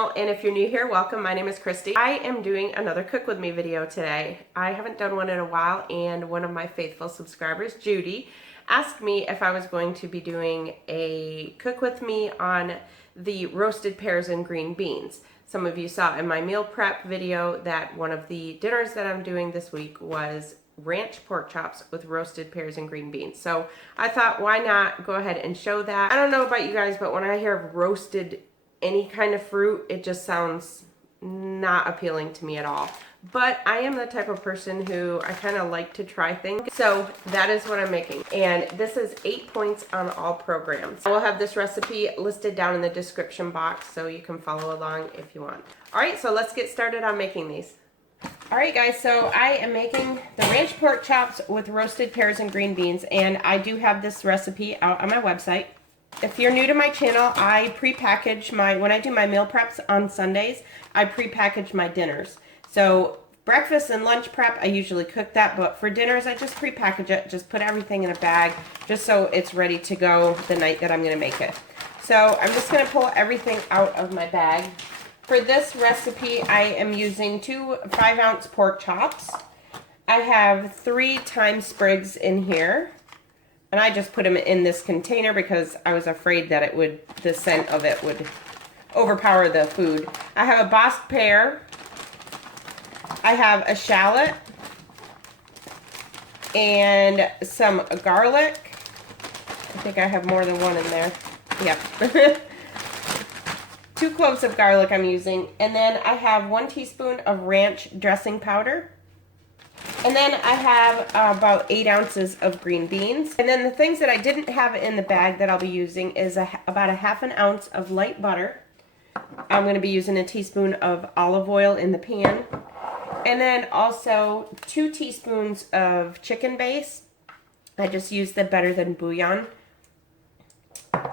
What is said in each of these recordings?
channel, and if you're new here, welcome. My name is Kristi. I am doing another cook with me video today. I haven't done one in a while, and one of my faithful subscribers, Judy, asked me if I was going to be doing a cook with me on the roasted pears and green beans. Some of you saw in my meal prep video that one of the dinners that I'm doing this week was ranch pork chops with roasted pears and green beans. So I thought, why not go ahead and show that. I don't know about you guys, but when I hear of roasted any kind of fruit, it just sounds not appealing to me at all. But I am the type of person who I kind of like to try things. So that is what I'm making. And this is 8 points on all programs. I will have this recipe listed down in the description box so you can follow along if you want. All right, so let's get started on making these. All right, guys, so I am making the ranch pork chops with roasted pears and green beans, and I do have this recipe out on my website. If you're new to my channel, I pre-package when I do my meal preps on Sundays, I pre-package my dinners. So breakfast and lunch prep, I usually cook that, but for dinners, I just pre-package it, just put everything in a bag, just so it's ready to go the night that I'm gonna make it. So I'm just gonna pull everything out of my bag. For this recipe, I am using 2 5-ounce pork chops. I have 3 thyme sprigs in here. And I just put them in this container because I was afraid that the scent of it would overpower the food. I have a bossed pear. I have a shallot. And some garlic. I think I have more than one in there. Yep. 2 cloves of garlic I'm using. And then I have 1 teaspoon of ranch dressing powder. And then I have about 8 ounces of green beans. And then the things that I didn't have in the bag that I'll be using is about a ½ ounce of light butter. I'm going to be using a teaspoon of olive oil in the pan. And then also 2 teaspoons of chicken base. I just used the Better Than Bouillon.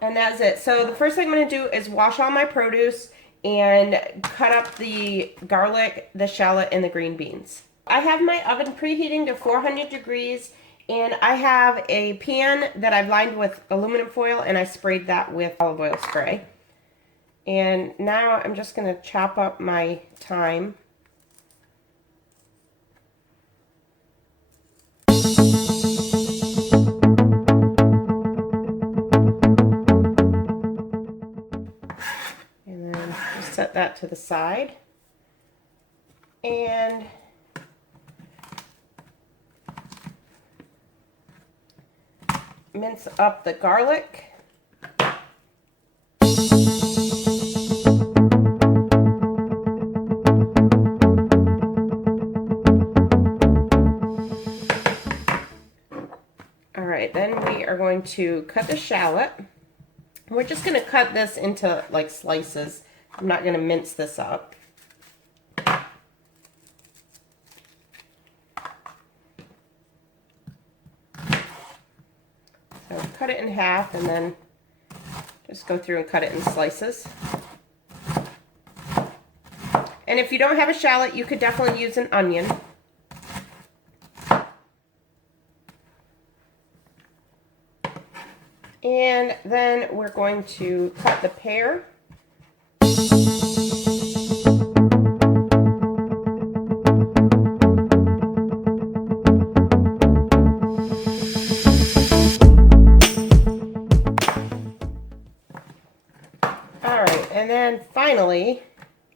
And that's it. So the first thing I'm going to do is wash all my produce and cut up the garlic, the shallot, and the green beans. I have my oven preheating to 400 degrees, and I have a pan that I've lined with aluminum foil, and I sprayed that with olive oil spray. And now I'm just going to chop up my thyme. And then just set that to the side. And mince up the garlic. All right, then we are going to cut the shallot. We're just going to cut this into like slices. I'm not going to mince this up. So cut it in half and then just go through and cut it in slices. And if you don't have a shallot, you could definitely use an onion. And then we're going to cut the pear. And then finally,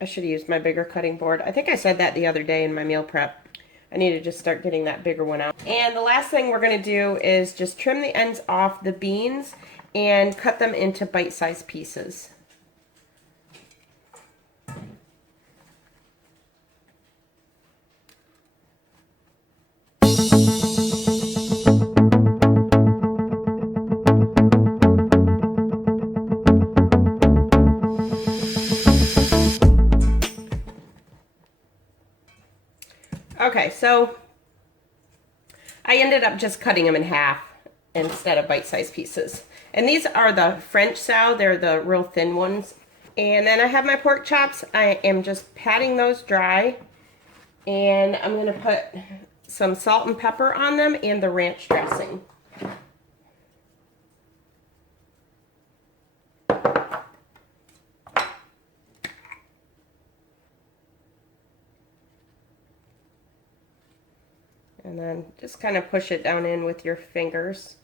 I should have used my bigger cutting board. I think I said that the other day in my meal prep. I need to just start getting that bigger one out. And the last thing we're going to do is just trim the ends off the beans and cut them into bite-sized pieces. Okay, so I ended up just cutting them in half instead of bite-sized pieces. And these are the French style. They're the real thin ones. And then I have my pork chops. I am just patting those dry. And I'm going to put some salt and pepper on them and the ranch dressing. And then just kind of push it down in with your fingers.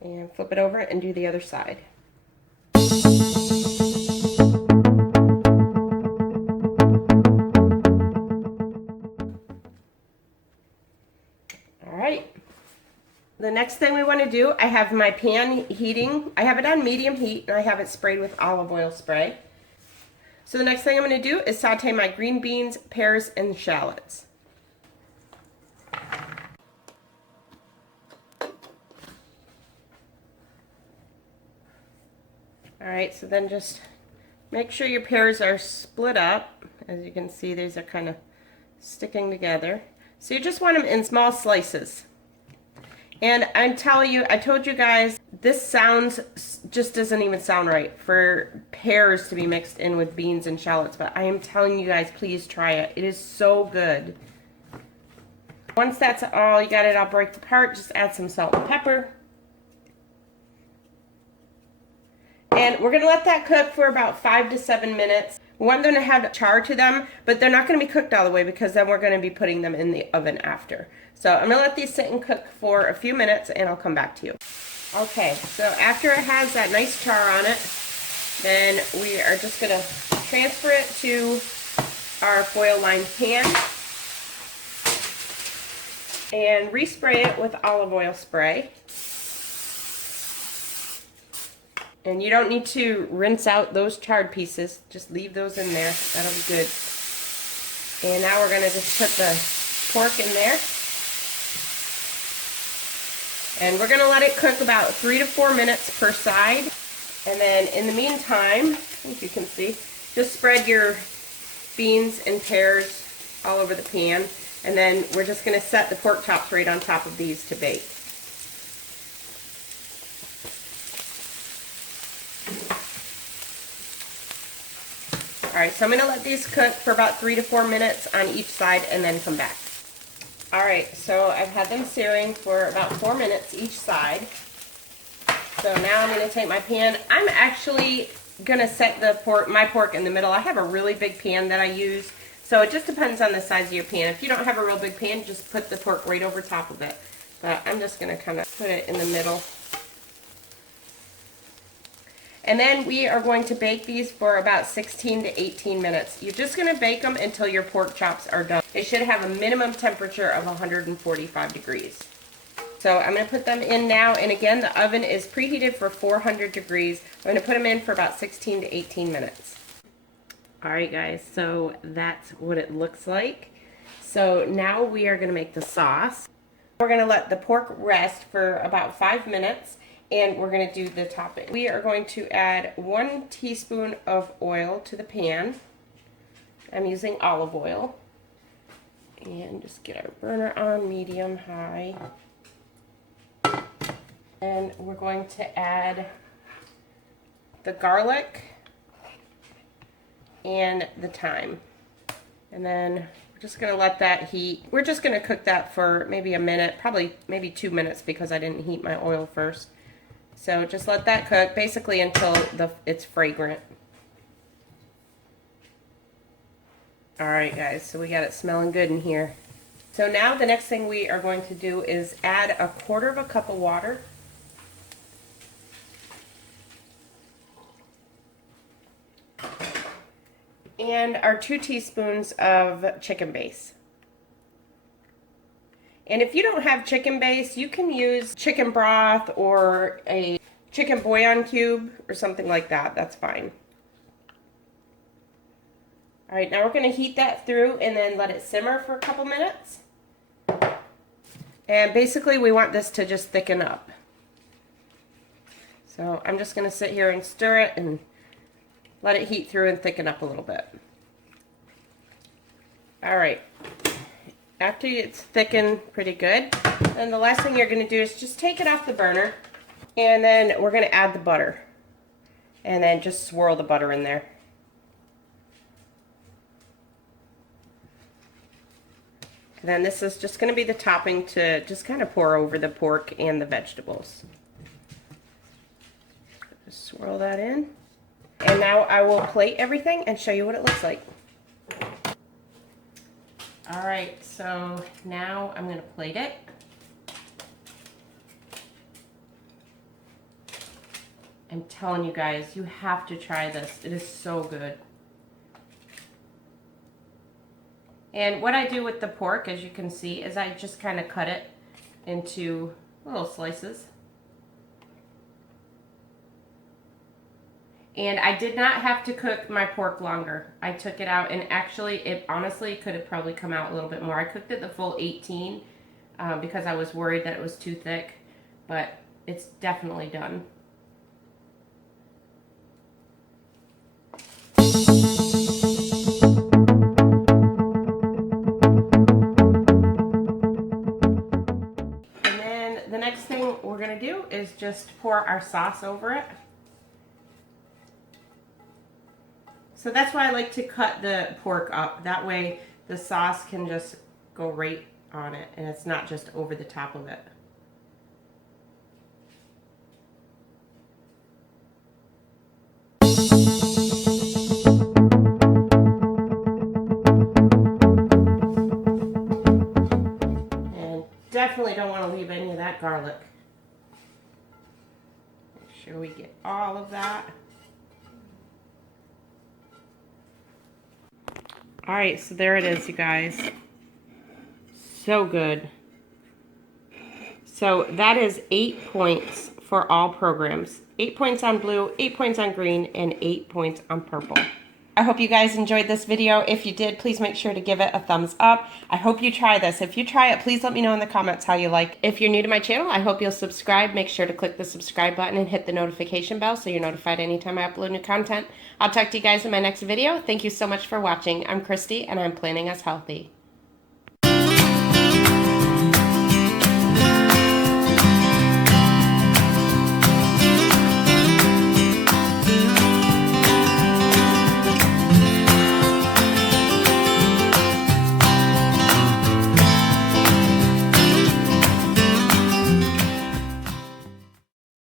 And flip it over and do the other side. Alright. The next thing we want to do, I have my pan heating. I have it on medium heat and I have it sprayed with olive oil spray. So the next thing I'm going to do is saute my green beans, pears, and shallots. Alright, so then just make sure your pears are split up. As you can see, these are kind of sticking together. So you just want them in small slices. And I'm telling you, I told you guys, this sounds, just doesn't even sound right for pears to be mixed in with beans and shallots, but I am telling you guys, please try it. It is so good. Once that's all, you got it all break apart, just add some salt and pepper. And we're going to let that cook for about 5 to 7 minutes. We want them to have char to them, but they're not going to be cooked all the way because then we're going to be putting them in the oven after. So I'm going to let these sit and cook for a few minutes and I'll come back to you. Okay, so after it has that nice char on it, then we are just going to transfer it to our foil lined pan and respray it with olive oil spray. And you don't need to rinse out those charred pieces. Just leave those in there. That'll be good. And now we're going to just put the pork in there. And we're going to let it cook about 3 to 4 minutes per side. And then in the meantime, I think you can see, just spread your beans and pears all over the pan. And then we're just going to set the pork chops right on top of these to bake. Alright, so I'm going to let these cook for about 3 to 4 minutes on each side and then come back. Alright, so I've had them searing for about 4 minutes each side. So now I'm going to take my pan. I'm actually going to set my pork in the middle. I have a really big pan that I use, so it just depends on the size of your pan. If you don't have a real big pan, just put the pork right over top of it. But I'm just going to kind of put it in the middle. And then we are going to bake these for about 16 to 18 minutes. You're just going to bake them until your pork chops are done. They should have a minimum temperature of 145 degrees. So I'm going to put them in now, and again, the oven is preheated for 400 degrees. I'm going to put them in for about 16 to 18 minutes. Alright guys, so that's what it looks like. So now we are going to make the sauce. We're going to let the pork rest for about 5 minutes. And we're going to do the topping. We are going to add 1 teaspoon of oil to the pan. I'm using olive oil. And just get our burner on medium high. And we're going to add the garlic and the thyme. And then we're just going to let that heat. We're just going to cook that for maybe a minute, probably maybe 2 minutes because I didn't heat my oil first. So just let that cook basically until it's fragrant. Alright guys, so we got it smelling good in here. So now the next thing we are going to do is add 1/4 cup of water. And our 2 teaspoons of chicken base. And if you don't have chicken base, you can use chicken broth or a chicken bouillon cube or something like that. That's fine. Alright, now we're going to heat that through and then let it simmer for a couple minutes. And basically we want this to just thicken up. So I'm just going to sit here and stir it and let it heat through and thicken up a little bit. Alright. After it's thickened pretty good, then the last thing you're going to do is just take it off the burner, and then we're going to add the butter, and then just swirl the butter in there. And then this is just going to be the topping to just kind of pour over the pork and the vegetables. Just swirl that in. And now I will plate everything and show you what it looks like. All right, so now I'm gonna plate it. I'm telling you guys, you have to try this. It is so good. And what I do with the pork, as you can see, is I just kind of cut it into little slices. And I did not have to cook my pork longer. I took it out, and actually, it honestly could have probably come out a little bit more. I cooked it the full 18 because I was worried that it was too thick, but it's definitely done. And then the next thing we're gonna do is just pour our sauce over it. So that's why I like to cut the pork up. That way the sauce can just go right on it and it's not just over the top of it. And definitely don't want to leave any of that garlic. Make sure we get all of that. All right, so there it is, you guys. So good. So that is 8 points for all programs. 8 points on blue, 8 points on green, and 8 points on purple. I hope you guys enjoyed this video. If you did, please make sure to give it a thumbs up. I hope you try this. If you try it, please let me know in the comments how you like it. If you're new to my channel, I hope you'll subscribe. Make sure to click the subscribe button and hit the notification bell so you're notified anytime I upload new content. I'll talk to you guys in my next video. Thank you so much for watching. I'm Kristi, and I'm Planning Us Healthy.